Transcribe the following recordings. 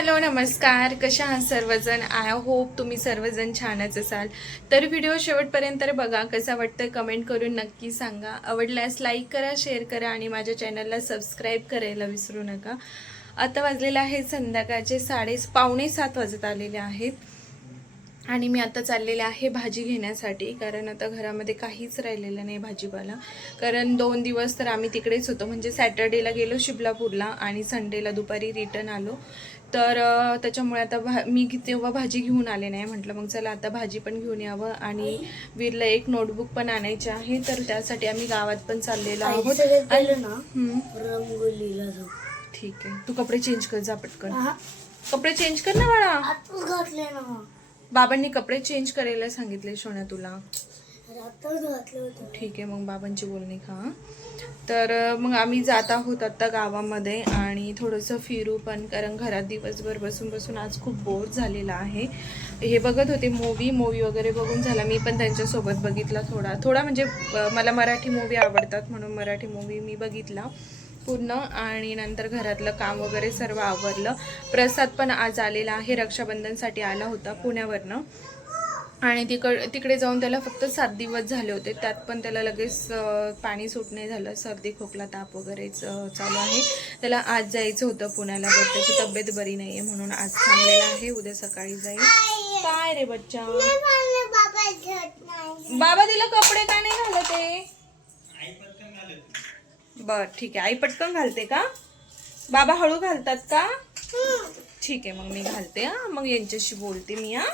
Hello नमस्कार. कशा आहात सर्वजण? आय होप तुम्ही सर्वजण छानच असाल. तर व्हिडिओ शेवटपर्यंत बघा कसा वाटतं कमेंट करून नक्की सांगा. आवडल्यास लाईक करा शेअर करा आणि माझ्या चॅनलला सबस्क्राईब करायला विसरू नका. आता वाजलेलं आहे संध्याकाळचे साडे पावणे सात वाजत आलेले आहेत. आणि मी आता चाललेले आहे भाजी घेण्यासाठी कारण आता घरामध्ये काहीच राहिलेलं नाही भाजीपाला. कारण दोन दिवस तर आम्ही तिकडेच होतो. म्हणजे सॅटर्डेला गेलो शिबलापूरला आणि संडेला दुपारी रिटर्न आलो. तर त्याच्यामुळे आता भा मी तेव्हा भाजी घेऊन आले नाही. म्हटलं मग चला आता भाजी पण घेऊन यावं आणि वीरला एक नोटबुक पण आणायची आहे. तर त्यासाठी आम्ही गावात पण चाललेलो आहोत. रंगोलीला जाऊ. ठीक आहे. तू कपडे चेंज कर जा पटकन. कपडे चेंज कर ना बाळा. आताच घातले ना. बाबांनी कपडे चेंज करायला सांगितले सोन्या तुला. ठीक आहे मग बाबांची बोलणी खा तर मग आम्ही जात आहोत आत्ता गावामध्ये आणि थोडंसं फिरू पण कारण घरात दिवसभर बसून बसून आज खूप बोर झालेला आहे. हे बघत होते मूवी मूवी वगैरे बघून झाला. मी पण त्यांच्यासोबत बघितला थोडा. थोडा म्हणजे मला मराठी मूवी आवडतात म्हणून मराठी मूवी मी बघितला पूर्ण आणि नंतर घरातलं काम वगैरे सर्व आवरलं. प्रसाद पण आज आलेला आहे रक्षाबंधनसाठी आला होता पुण्यावरनं. आणि तिकड तिकडे जाऊन त्याला फक्त सात दिवस झाले होते. त्यात पण त्याला लगेच पाणी सुटणे झालं. सर्दी खोकला ताप वगैरेच अं, चालू आहे. त्याला आज जायचं होतं पुण्याला बट त्याची तब्येत बरी नाही आहे म्हणून आज थांबलेला आहे. उद्या सकाळी जाईल. काय रे बच्चा? बाबा तिला कपडे का नाही घालत आहे? बर ठीक आहे. आई पटकन घालते का? बाबा हळू घालतात का? ठीक आहे मग मी घालते हा. मग यांच्याशी बोलते मी हा.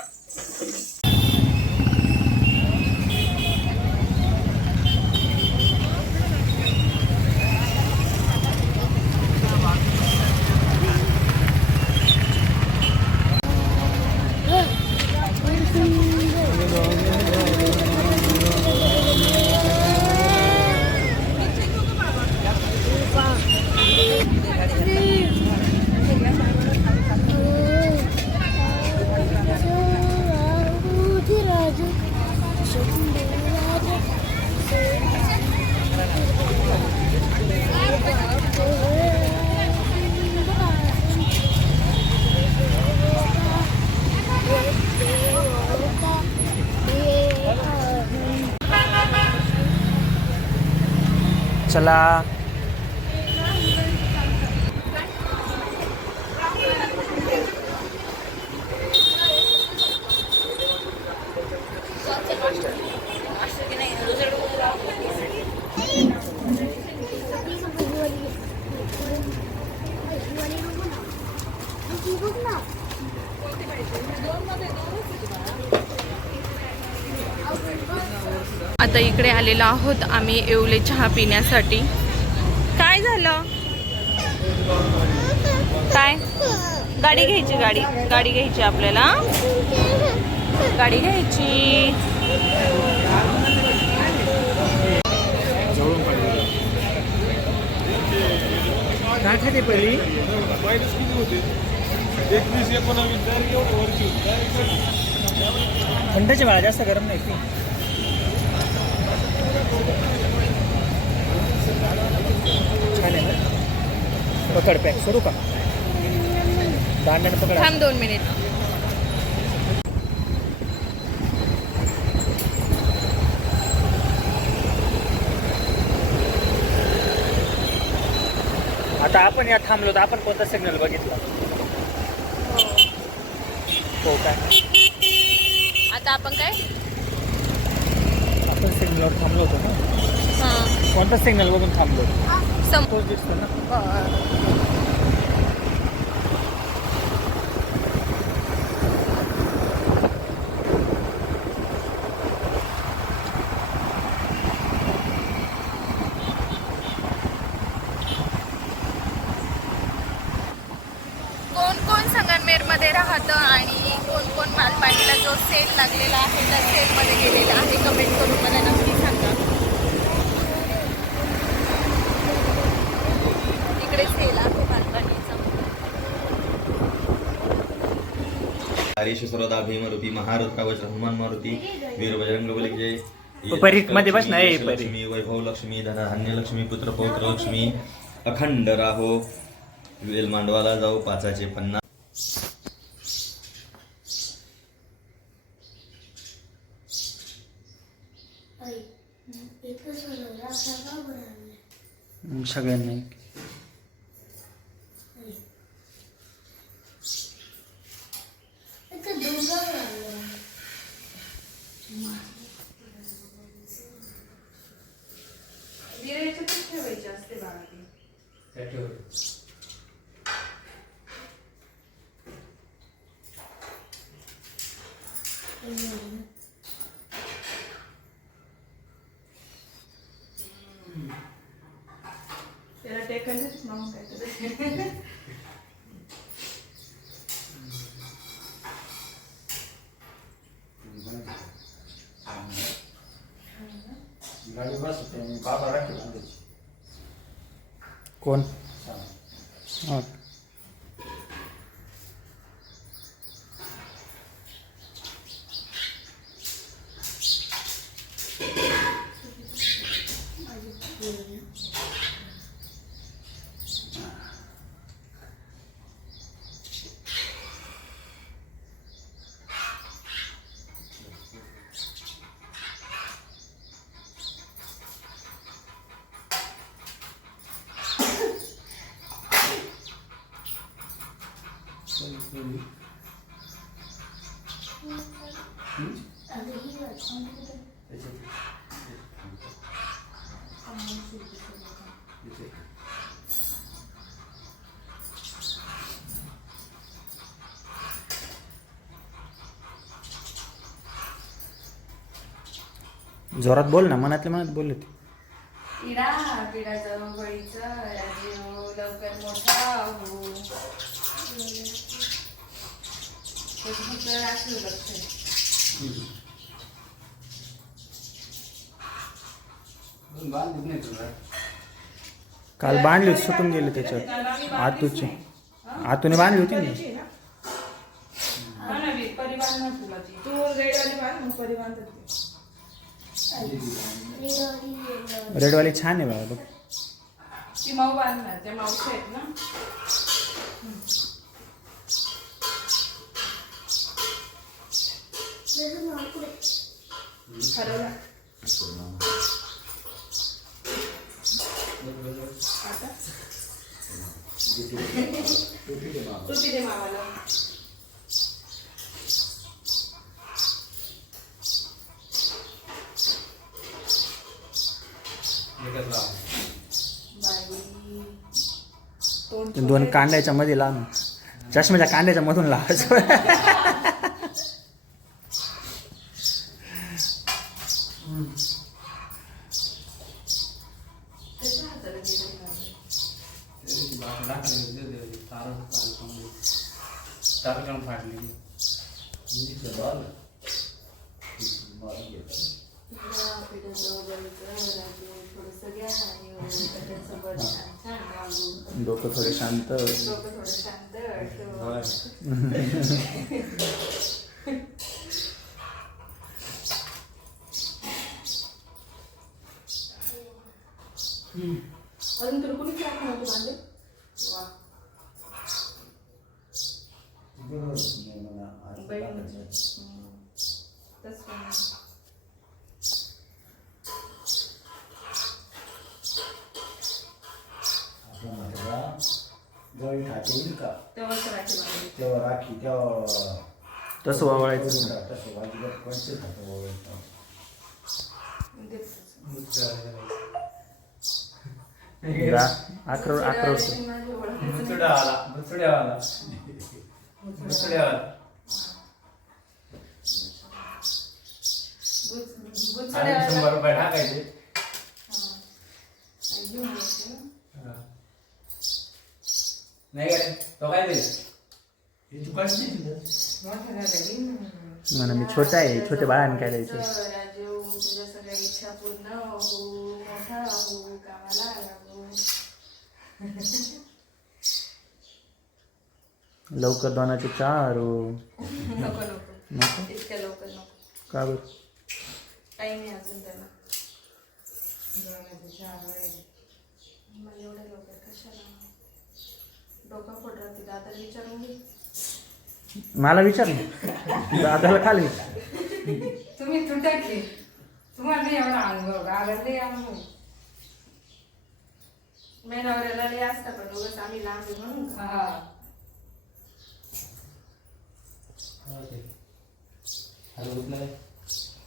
चला आता इकडे आलेलो आहोत आम्ही येवले चहा पिण्यासाठी. काय झालं? काय? गाडी घ्यायची गाडी. गाडी घ्यायची आपल्याला. गाडी घ्यायची. काय खाते पहिली थंडची बाळा जास्त गरम नाही. की छान आहे ना पकड पॅक करू का? दांड्यानं पकड. थांब दोन मिनिट. आता आपण या थांबलो तर आपण कोणता सिग्नल बघितला? हो. काय आता आपण काय? सिग्नलवर थांबलो होतो ना. हा. कोणता सिग्नल बघून थांबलो? सम तोच दिसतो ना. कोण कोण राहतं आणि कोण कोण मालपाणीला जो सेल लागलेला आहे त्या सेलमध्ये गेलेला आहे? कमेंट करून मला नक्की सांगा इकडे सेल आहे मालपाणीचा हरीश भीमरूपी हनुमान मारुती वीर बजरंग बली जय परीखमध्ये बस ना. लक्ष्मी वैभव लक्ष्मी धन धान्य लक्ष्मी पुत्र पौत्र लक्ष्मी अखंड राहो वेल मांडवाला जाऊ पाचाचे? मग सगळ्यांना एक. आई. इथं दोन का बरं आणलं? विरायच्यातच ठेवायची असते बाळा ती. काहीतरी कोण हा. अगं ही वाचून कुठं? जोरात बोल ना मनातल्या मनात बोलले ते पिढा पिढाचा बळीचा राजीव लवकर मोठा हो काल बांधली होती सुटून गेले त्याच्यात आतूची. आतूने बांधली होती ना? रेडवाली रेडवाली छान आहे बाबा. बघ ती माऊ बांधणार त्या मावशी आहेत ना? आता तुटी दे मामाला दोन कांड्याच्या मध्ये लावून चष्म्याच्या कांड्याच्या मधून लावायचं त्याच्या हाताला गेलं नाही. पिढा, पिढाचं बळीचं राजीव थोडंसं घ्या आणि वगैरे त्याचं बळ छान छान वागून. डोकं थोडे शांत थोडं शांत ठेवा. अजून कुणी कोणी काय नव्हतं बांधे वा बहीण तस पण गळी ठाते येईल का तेव्हा राखी तेव्हा तसं वावळायचं तसं वाजवत कोणते खातं ओळखतं अकरा अकरा वर्ष बुचड्यावाला बुचड्यावाला बुचड्यावाला आणि शंभर रुपये टाकायचे घेऊन यायचे ना. नाही का रे? तो काय देईल हे दुकानची मोठ्या झाल्या की, हम्म. म्हणा मी छोटा आहे छोट्या बाळाने काय द्यायचं चल, राजू तुझ्या सगळ्या इच्छा पूर्ण हो मोठा हो कामाला लागो लवकर दोनाचे चार हो. नको नको. नको? इतक्या लवकर नको. का बरं? आहे अजून त्याला. मग एवढ्या लवकर कशाला? डोका फोड राहते दादा विचारून घे. मला विचार ना. दादाला खाली तुम्ही तुटकले तुम्हाला नाही एवढा अनुभव. गावाला लई अनुभव. मेनावऱ्याला लय असतं पण उगाच आम्ही लांब आहे म्हणून. का? हा.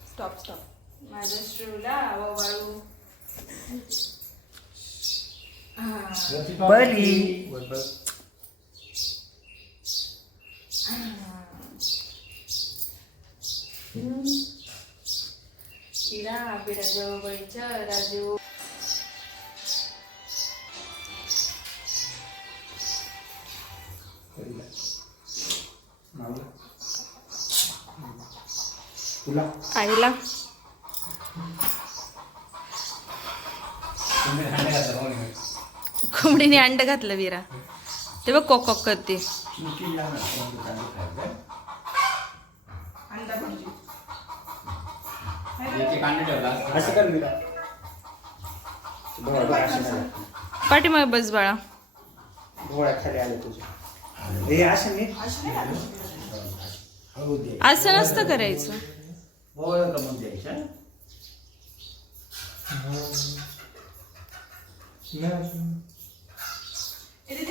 स्टॉप स्टॉप माझ्या श्रूला वाळू पहिली शिरा पिढ्या जवळच्या राजू आईला. कोंबडीने अंड घातलं विरा. ते बघ कॉक कॉक करते. पाठीमागे बस बाळा. डोळ्या खाली आले तुझे हे असं नाही असं नसतं करायचं. ओळख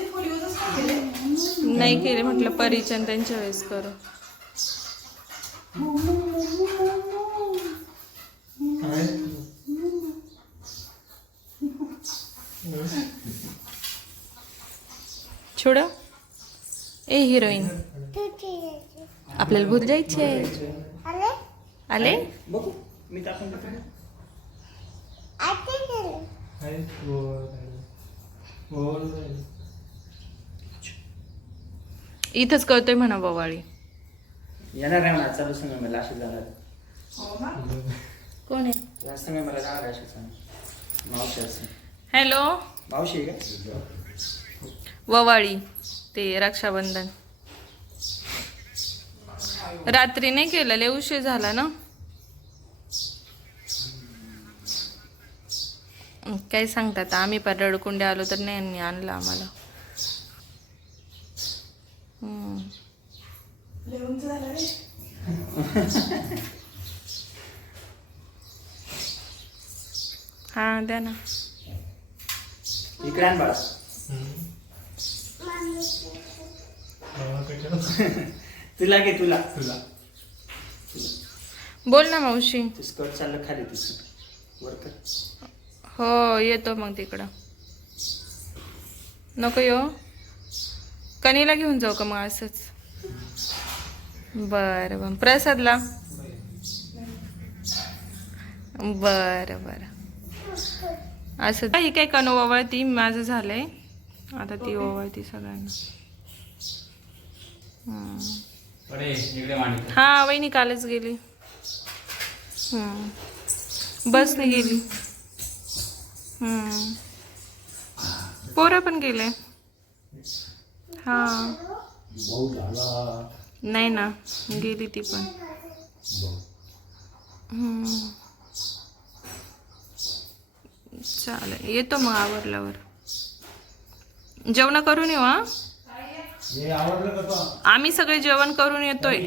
फुल युजच नाही. केले नाही केले म्हटलं परिचन त्यांच्या वेळेस करू. छोड. ए हिरोईन. आपल्याला भूत जायचे आले? बघू. मी टाकून इथंच कळतोय म्हणा बवाळी. येणार आहे म्हणा चालू सांगा मला असे जाणार कोण आहे? सांगा मला जाणार आहे सांग मावशी असं हॅलो. मावशी का? ववाळी ते रक्षाबंधन. रात्री नाही केलं लय उशीर झाला ना? काय सांगतात? आम्ही पण रडकुंडे आलो तर नाही आणलं आम्हाला. हा द्या ना. इकडे आण बाळा. तुला घे तुला? तुला. बोल ना मावशी. ते स्कर्ट चाललं खाली तुझं वर कर. हो येतो मग तिकडं. नको येऊ. कनीला घेऊन जाऊ का मग असंच? बरं बरं. प्रसादला? बरं बरं. असं. ही काय कनो ओवाळती? माझं झालंय. आता ती ओवाळती सगळ्यांना. हा वहिनी कालच गेली. बसने गेली. पोरं पण गेले. हा. नाही ना गेली ती पण. चालेल येतो मग आवरल्यावर. जेवण करून येऊ हा? आम्ही सगळे जेवण करून येतोय.